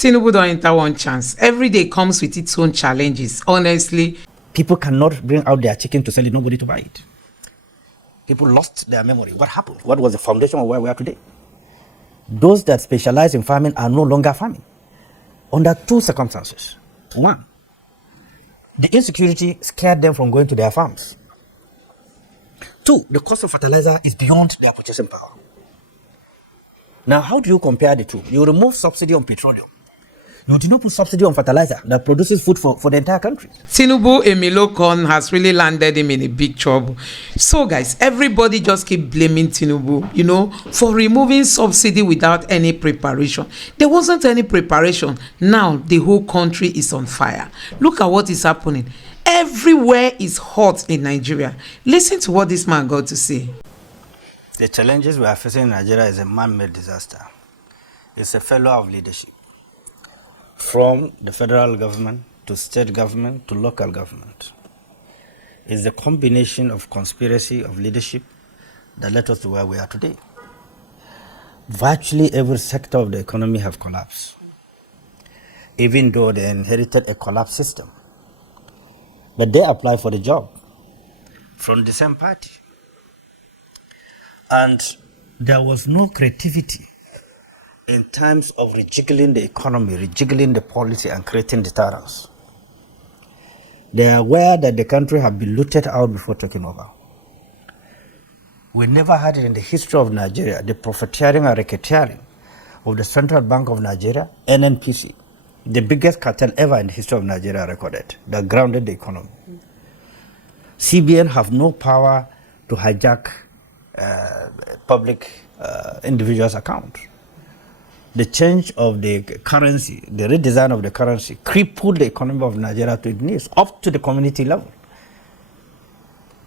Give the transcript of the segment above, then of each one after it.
Tinubu don't enter one chance. Every day comes with its own challenges. Honestly, people cannot bring out their chicken to sell it, nobody to buy it. People lost their memory. What happened? What was the foundation of where we are today? Those that specialize in farming are no longer farming under two circumstances. One, the insecurity scared them from going to their farms. Two, the cost of fertilizer is beyond their purchasing power. Now, how do you compare the two? You remove subsidy on petroleum. You do not put subsidy on fertilizer that produces food for the entire country. Tinubu Emilokon has really landed him in a big trouble. So guys, everybody just keep blaming Tinubu, for removing subsidy without any preparation. There wasn't any preparation. Now the whole country is on fire. Look at what is happening. Everywhere is hot in Nigeria. Listen to what this man got to say. The challenges we are facing in Nigeria is a man-made disaster. It's a failure of leadership. From the federal government to state government to local government. It's the combination of conspiracy of leadership that led us to where we are today. Virtually every sector of the economy have collapsed, even though they inherited a collapsed system. But they apply for the job from the same party. And there was no creativity in terms of rejiggling the economy, rejiggling the policy, and creating deterrence. They are aware that the country had been looted out before taking over. We never had it in the history of Nigeria, the profiteering and racketeering of the Central Bank of Nigeria, NNPC, the biggest cartel ever in the history of Nigeria recorded, that grounded the economy. CBN have no power to hijack public individuals' account. The change of the currency, the redesign of the currency, crippled the economy of Nigeria to its knees, up to the community level.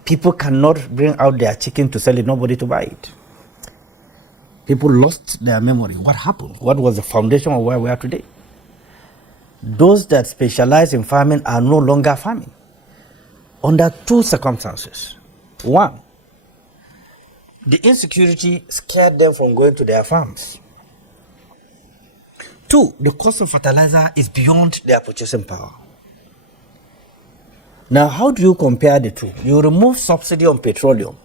People cannot bring out their chicken to sell it, nobody to buy it. People lost their memory. What happened? What was the foundation of where we are today? Those that specialize in farming are no longer farming under two circumstances. One, the insecurity scared them from going to their farms. Two, the cost of fertilizer is beyond their purchasing power. Now, how do you compare the two? You remove subsidy on petroleum.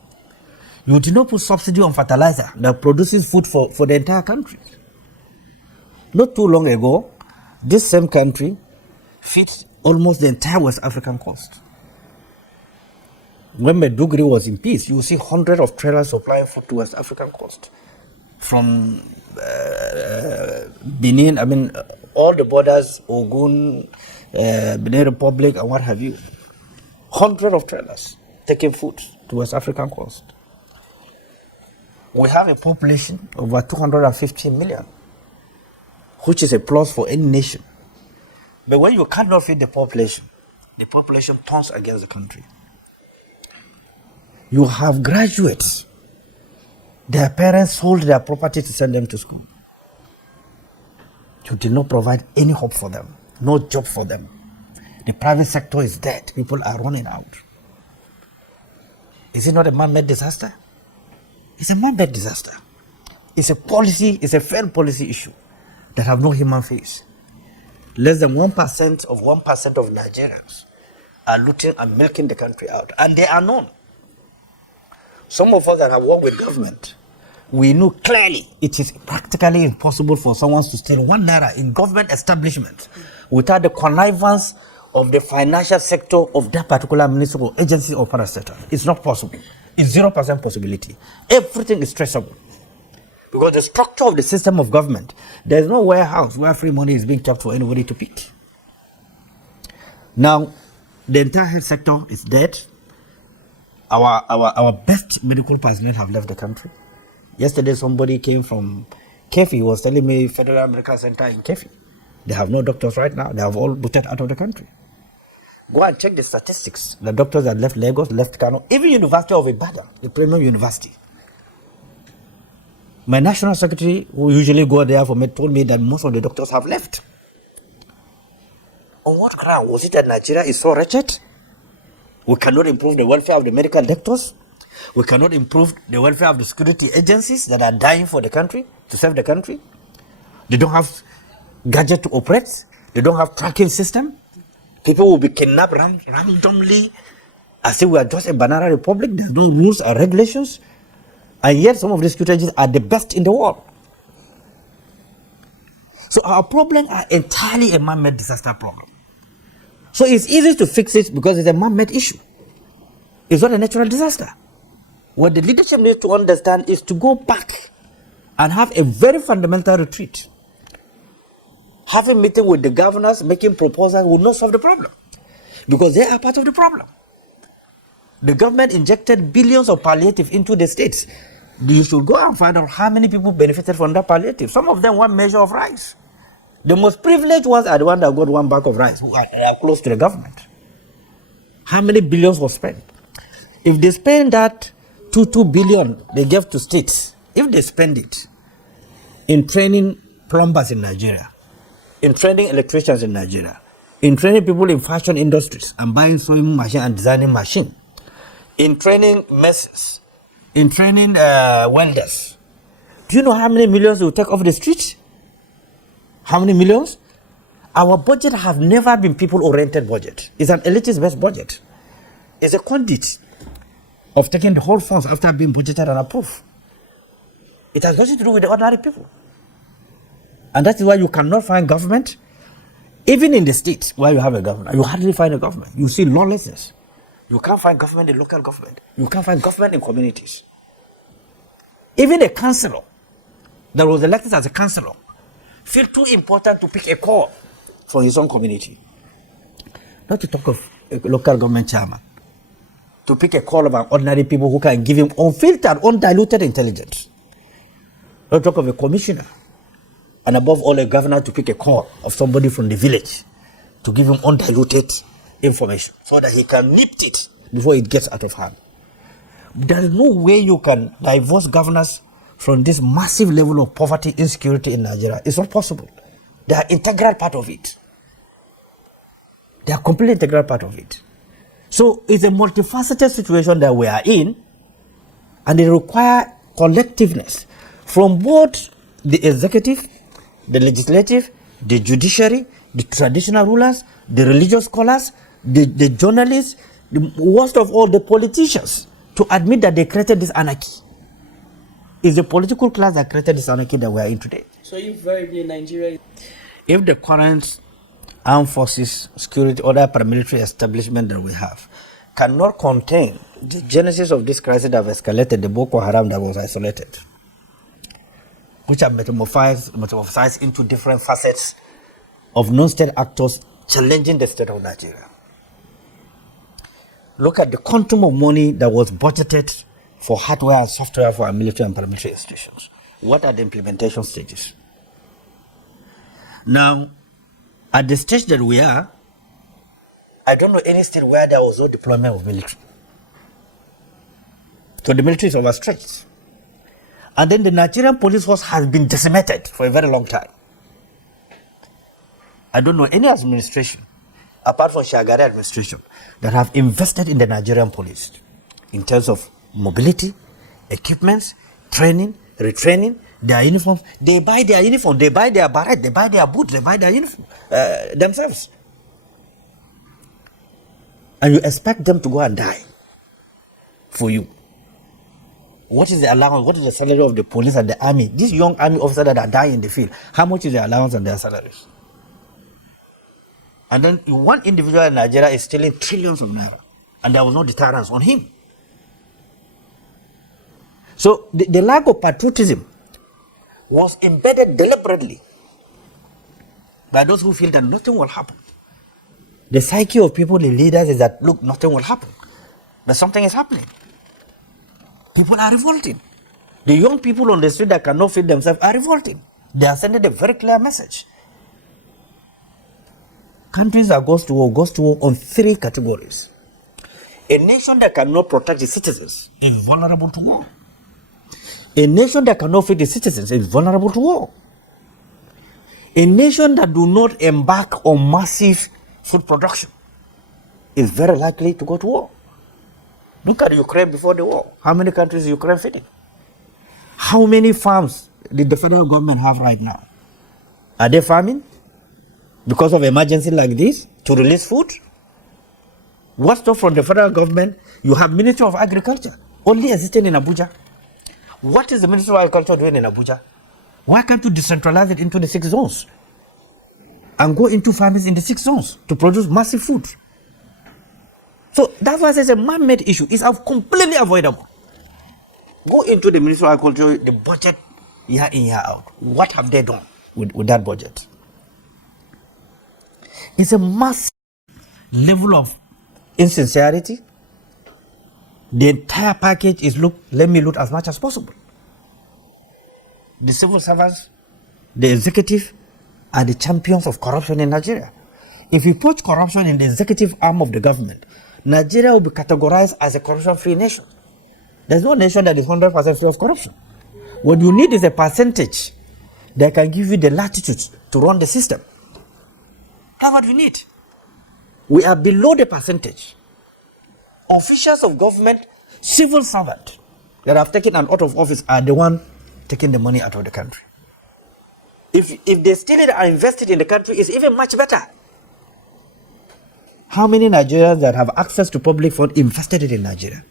You do not put subsidy on fertilizer that produces food for the entire country. Not too long ago, this same country feeds almost the entire West African coast. When Maiduguri was in peace, you see hundreds of trailers supplying food to West African coast. From Benin, all the borders, Ogun, Benin Republic, and what have you. Hundreds of trailers taking food to West African coast. We have a population of over 250 million, which is a plus for any nation. But when you cannot feed the population turns against the country. You have graduates. Their parents sold their property to send them to school. You did not provide any hope for them, no job for them. The private sector is dead. People are running out. Is it not a man-made disaster? It's a man-made disaster. It's a policy, it's a failed policy issue that have no human face. Less than 1% of Nigerians are looting and milking the country out, and they are known. Some of us that have worked with government, we know clearly it is practically impossible for someone to steal 1 naira in government establishment without the connivance of the financial sector of that particular ministry or agency or parastatal. It's not possible. It's 0% possibility. Everything is traceable. Because the structure of the system of government, there's no warehouse where free money is being kept for anybody to pick. Now, the entire health sector is dead. Our best medical personnel have left the country. Yesterday, somebody came from Kefi. He was telling me Federal Medical Center in Kefi. They have no doctors right now. They have all booted out of the country. Go and check the statistics. The doctors that left Lagos, left Kano, even University of Ibadan, the premium university. My national secretary, who usually go there for me, told me that most of the doctors have left. On what ground? Was it that Nigeria is so wretched? We cannot improve the welfare of the medical doctors. We cannot improve the welfare of the security agencies that are dying for the country, to serve the country. They don't have gadget to operate. They don't have tracking system. People will be kidnapped randomly as if we are just a banana republic. There's no rules and regulations. And yet some of these security agents are the best in the world. So our problems are entirely a man-made disaster problem. So it's easy to fix it because it's a man-made issue. It's not a natural disaster. What the leadership needs to understand is to go back and have a very fundamental retreat. Having a meeting with the governors, making proposals will not solve the problem because they are part of the problem. The government injected billions of palliative into the states. You should go and find out how many people benefited from that palliative. Some of them one measure of rice. The most privileged ones are the ones that got one bag of rice, who are close to the government. How many billions was spent? If they spend that 2 billion they gave to states, if they spend it in training plumbers in Nigeria, in training electricians in Nigeria, in training people in fashion industries and buying sewing machine and designing machine, in training messes, in training welders, do you know how many millions they will take off the streets? How many millions? Our budget has never been people-oriented budget. It's an elitist-based budget. It's a conduit of taking the whole funds after being budgeted and approved. It has nothing to do with the ordinary people. And that is why you cannot find government, even in the state where you have a government. You hardly find a government. You see lawlessness. You can't find government in local government. You can't find government in communities. Even a councillor that was elected as a councillor feel too important to pick a call for his own community. Not to talk of a local government chairman. To pick a call about ordinary people who can give him unfiltered, undiluted intelligence. Not talk of a commissioner. And above all, a governor to pick a call of somebody from the village to give him undiluted information so that he can nip it before it gets out of hand. There is no way you can divorce governors from this massive level of poverty, insecurity in Nigeria. It's not possible. They are integral part of it. They are completely integral part of it. So it's a multifaceted situation that we are in, and it requires collectiveness from both the executive, the legislative, the judiciary, the traditional rulers, the religious scholars, the journalists, the worst of all, the politicians, to admit that they created this anarchy. It's the political class that created this anarchy that we are in today. So invariably in Nigeria, if the current armed forces, security, other paramilitary establishment that we have cannot contain the genesis of this crisis that have escalated, the Boko Haram that was isolated, which are metamorphosized into different facets of non-state actors challenging the state of Nigeria. Look at the quantum of money that was budgeted for hardware and software for our military and paramilitary institutions. What are the implementation stages? Now, at the stage that we are, I don't know any state where there was no deployment of military. So the military is overstretched. And then the Nigerian police force has been decimated for a very long time. I don't know any administration, apart from Shagari administration, that have invested in the Nigerian police in terms of mobility, equipments, training, retraining, their uniforms. They buy their uniform, they buy their beret, they buy their boots, they buy their uniform themselves. And you expect them to go and die for you. What is the allowance? What is the salary of the police and the army? These young army officers that are dying in the field, how much is their allowance and their salaries? And then one individual in Nigeria is stealing trillions of naira, and there was no deterrence on him. So the lack of patriotism was embedded deliberately by those who feel that nothing will happen. The psyche of people, the leaders, is that, look, nothing will happen. But something is happening. People are revolting. The young people on the street that cannot feed themselves are revolting. They are sending a very clear message. Countries that goes to war on 3 categories. A nation that cannot protect its citizens is vulnerable to war. A nation that cannot feed its citizens is vulnerable to war. A nation that do not embark on massive food production is very likely to go to war. Look at Ukraine before the war. How many countries is Ukraine feeding? How many farms did the federal government have right now? Are they farming because of emergency like this to release food? What's up from the federal government? You have Ministry of Agriculture only existing in Abuja. What is the Ministry of Agriculture doing in Abuja? Why can't you decentralize it into the 6 zones and go into farmers in the 6 zones to produce massive food? So that's why I say it's a man-made issue. It's completely avoidable. Go into the Ministry of Agriculture, the budget year in, year out. What have they done with that budget? It's a massive level of insincerity. The entire package is let me loot as much as possible. The civil servants, the executive, are the champions of corruption in Nigeria. If you put corruption in the executive arm of the government, Nigeria will be categorized as a corruption-free nation. There's no nation that is 100% free of corruption. What you need is a percentage that can give you the latitude to run the system. That's what we need. We are below the percentage. Officials of government, civil servants that have taken an oath of office are the one taking the money out of the country. If they steal it and invest it in the country, it's even much better. How many Nigerians that have access to public funds invested it in Nigeria?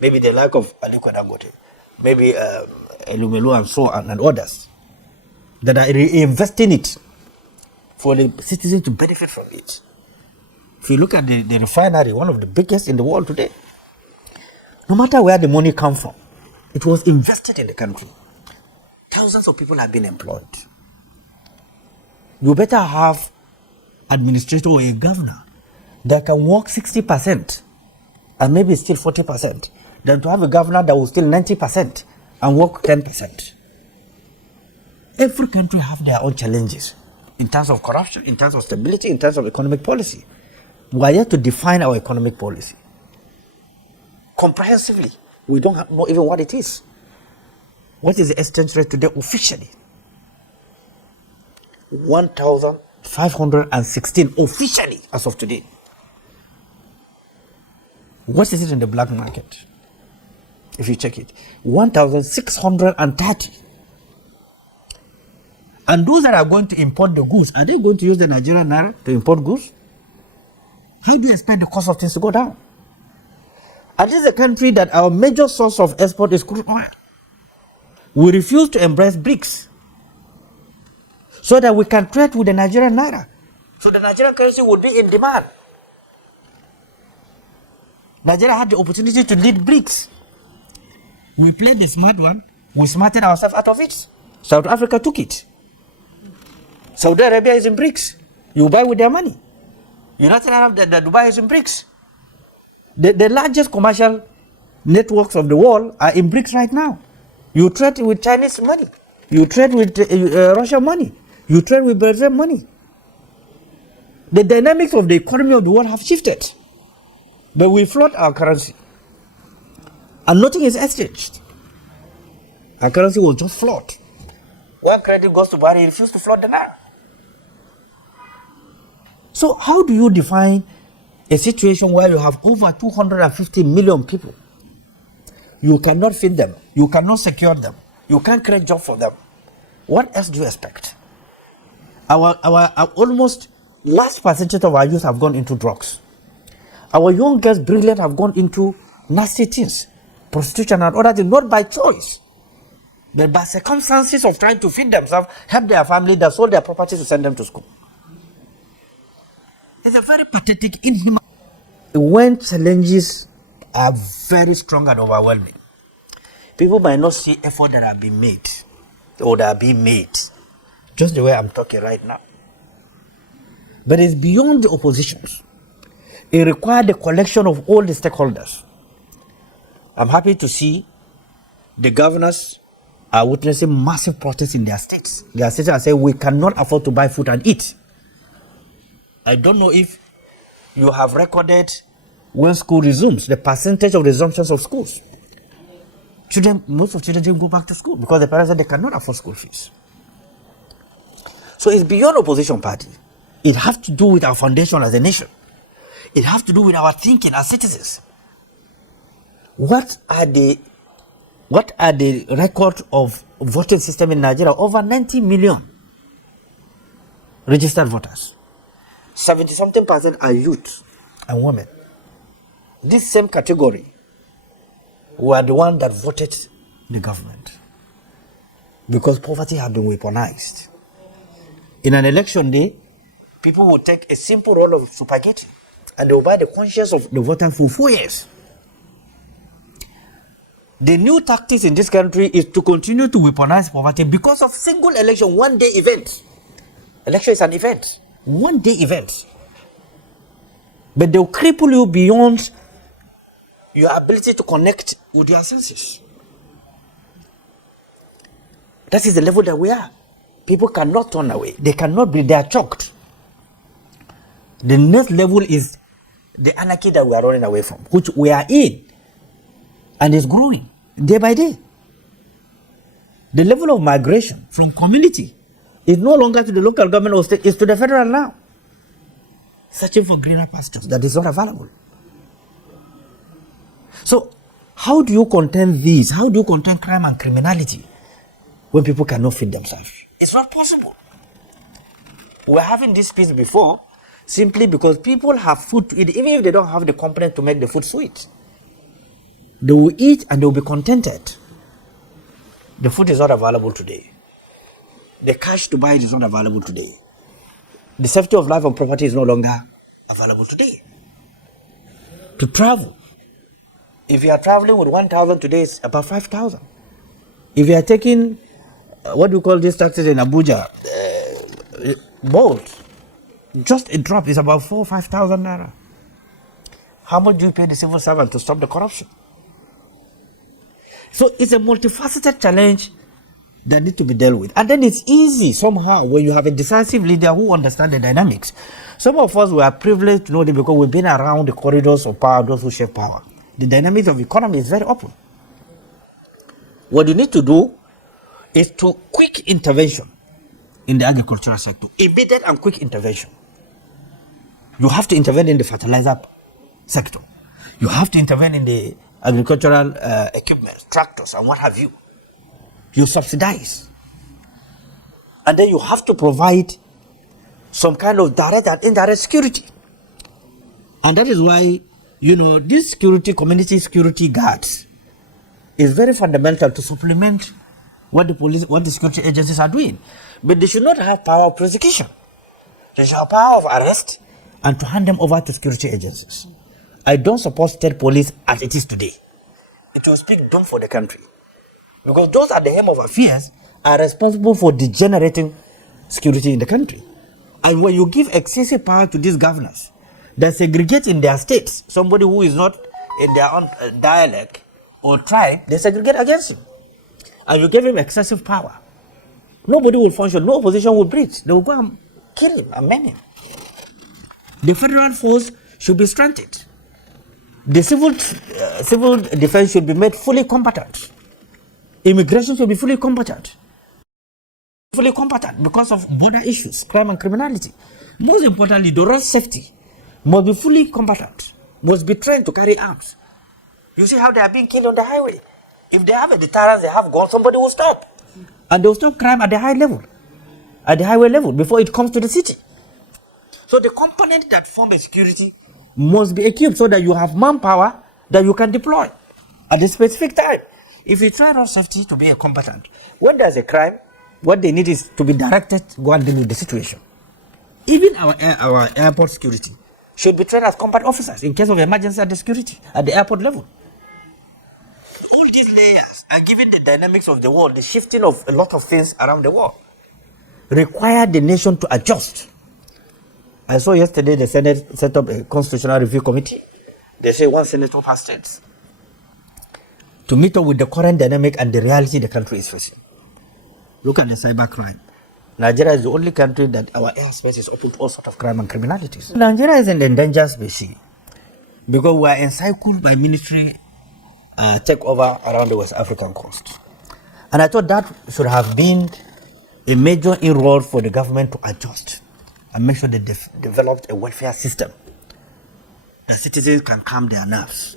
Maybe the lack of Aliko Dangote, maybe Elumelu and so on and others that are investing it for the citizens to benefit from it. If you look at the refinery, one of the biggest in the world today, no matter where the money comes from, it was invested in the country. Thousands of people have been employed. You better have administrator or a governor that can work 60% and maybe still 40% than to have a governor that will still 90% and work 10%. Every country have their own challenges in terms of corruption, in terms of stability, in terms of economic policy. We are yet to define our economic policy comprehensively. We don't know even what it is. What is the exchange rate today officially? 1,516 officially as of today. What is it in the black market? If you check it, 1,630. And those that are going to import the goods, are they going to use the Nigerian naira to import goods? How do you expect the cost of things to go down? And this is a country that our major source of export is crude oil. We refuse to embrace BRICS so that we can trade with the Nigerian naira. So the Nigerian currency would be in demand. Nigeria had the opportunity to lead BRICS. We played the smart one. We smarted ourselves out of it. South Africa took it. Saudi Arabia is in BRICS. You buy with their money. United Arab, the Dubai is in BRICS. The largest commercial networks of the world are in BRICS right now. You trade with Chinese money. You trade with Russian money. You trade with Brazil money. The dynamics of the economy of the world have shifted. But we float our currency. And nothing is exchanged. Our currency will just float. When credit goes to Buhari, he refuses to float the naira. So how do you define a situation where you have over 250 million people? You cannot feed them. You cannot secure them. You can't create jobs for them. What else do you expect? Our almost large percentage of our youth have gone into drugs. Our young girls, brilliant, have gone into nasty things, prostitution and other things, not by choice, but by circumstances of trying to feed themselves, help their family that sold their property to send them to school. It's a very pathetic, inhuman. When challenges are very strong and overwhelming, people might not see effort that are being made or that are being made, just the way I'm talking right now. But it's beyond the oppositions. It requires the collection of all the stakeholders. I'm happy to see the governors are witnessing massive protests in their states. Their states are saying we cannot afford to buy food and eat. I don't know if you have recorded when school resumes, the percentage of resumptions of schools. Most of children didn't go back to school because the parents said they cannot afford school fees. So it's beyond opposition party. It has to do with our foundation as a nation. It has to do with our thinking as citizens. What are the record of voting system in Nigeria? Over 90 million registered voters. 70-something% are youth and women. This same category were the one that voted the government because poverty had been weaponized. In an election day, people will take a simple roll of spaghetti and they will buy the conscience of the voter for 4 years. The new tactics in this country is to continue to weaponize poverty because of single election, one-day event. Election is an event, one-day event. But they will cripple you beyond your ability to connect with your senses. That is the level that we are. People cannot turn away. They cannot be, they are choked. The next level is the anarchy that we are running away from, which we are in, and is growing day by day. The level of migration from community is no longer to the local government or state, it's to the federal now. Searching for greener pastures that is not available. So, how do you contain these? How do you contain crime and criminality when people cannot feed themselves? It's not possible. We're having this peace before simply because people have food to eat, even if they don't have the component to make the food sweet. They will eat and they will be contented. The food is not available today. The cash to buy it is not available today. The safety of life and property is no longer available today. To travel, if you are traveling with 1,000 today, it's about 5,000. If you are taking, what do you call these taxes in Abuja? Bolt. Just a drop is about 4,000 or 5,000 naira. How much do you pay the civil servant to stop the corruption? So it's a multifaceted challenge that needs to be dealt with. And then it's easy somehow when you have a decisive leader who understands the dynamics. Some of us were privileged to know them because we've been around the corridors of power, those who shape power. The dynamics of the economy is very open. What you need to do is to quick intervention in the agricultural sector, immediate and quick intervention. You have to intervene in the fertilizer sector. You have to intervene in the agricultural equipment, tractors and what have you. You subsidize. And then you have to provide some kind of direct and indirect security. And that is why, this security, community security guards is very fundamental to supplement what the security agencies are doing. But they should not have power of prosecution. They should have power of arrest and to hand them over to security agencies. I don't support state police as it is today. It will speak dumb for the country. Because those at the helm of affairs are responsible for degenerating security in the country. And when you give excessive power to these governors, they segregate in their states somebody who is not in their own dialect or tribe, they segregate against him. And you give him excessive power. Nobody will function, no opposition will breathe. They will go and kill him and maim him. The federal force should be strengthened. The civil defense should be made fully competent. Immigration should be fully competent. Fully competent because of border issues, crime and criminality. Most importantly, the road safety must be fully competent, must be trained to carry arms. You see how they are being killed on the highway. If they have a deterrence, they have guns, somebody will stop. And they will stop crime at the high level, at the highway level, before it comes to the city. So the components that form a security must be equipped so that you have manpower that you can deploy at a specific time. If you try road safety to be a combatant, when there's a crime, what they need is to be directed to go and deal with the situation. Even our airport security should be trained as combat officers in case of emergency at the security, at the airport level. All these layers are given the dynamics of the world, the shifting of a lot of things around the world, require the nation to adjust. I saw yesterday the Senate set up a constitutional review committee. They say one senator per state to meet up with the current dynamic and the reality the country is facing. Look at the cybercrime. Nigeria is the only country that our airspace is open to all sorts of crime and criminalities. Nigeria is an endangered species because we are encircled by military takeover around the West African coast. And I thought that should have been a major inroad for the government to adjust and make sure they developed a welfare system that citizens can calm their nerves.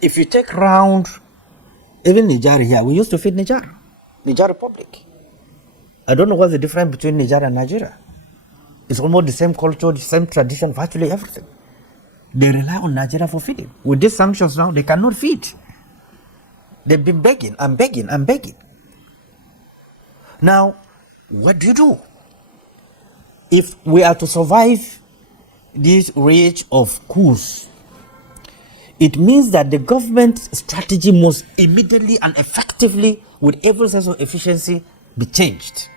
If you take round, even Niger here, we used to feed Niger Republic. I don't know what's the difference between Niger and Nigeria. It's almost the same culture, the same tradition, virtually everything. They rely on Nigeria for feeding. With these sanctions now, they cannot feed. They've been begging and begging and begging. Now, what do you do? If we are to survive this rage of coups, it means that the government strategy must immediately and effectively, with every sense of efficiency, be changed.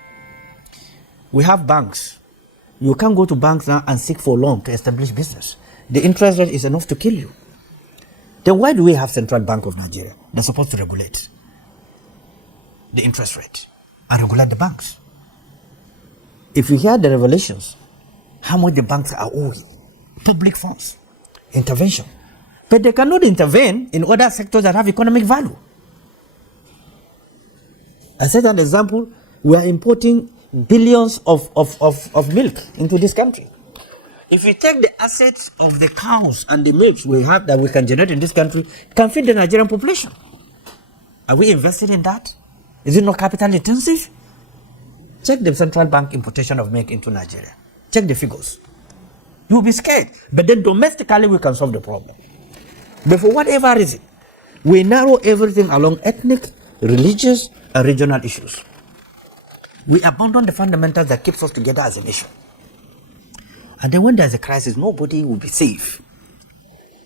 We have banks. You can't go to banks now and seek for loan to establish business. The interest rate is enough to kill you. Then why do we have Central Bank of Nigeria that's supposed to regulate the interest rate and regulate the banks? If you hear the revelations, how much the banks are owing, public funds, intervention. But they cannot intervene in other sectors that have economic value. I said an example, we are importing billions of milk into this country. If we take the assets of the cows and the milk we have that we can generate in this country, can feed the Nigerian population. Are we invested in that? Is it not capital intensive? Check the central bank importation of milk into Nigeria. Check the figures. You'll be scared. But then domestically we can solve the problem. But for whatever reason, we narrow everything along ethnic, religious, and regional issues. We abandon the fundamentals that keeps us together as a nation. And then when there's a crisis, nobody will be safe.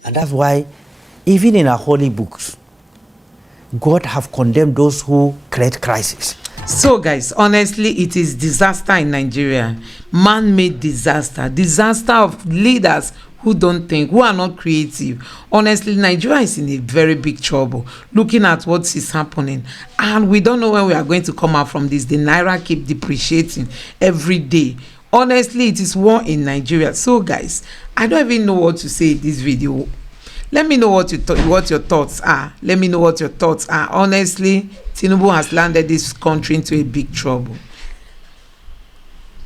And that's why, even in our holy books, God have condemned those who create crisis. So guys, honestly, it is disaster in Nigeria. Man-made disaster. Disaster of leaders who don't think, who are not creative. Honestly, Nigeria is in a very big trouble looking at what is happening, and we don't know when we are going to come out from this. The naira keep depreciating every day. Honestly, it is war in Nigeria. So guys, I don't even know what to say in this video. Let me know what your thoughts are. Let me know what your thoughts are. Honestly, Tinubu has landed this country into a big trouble.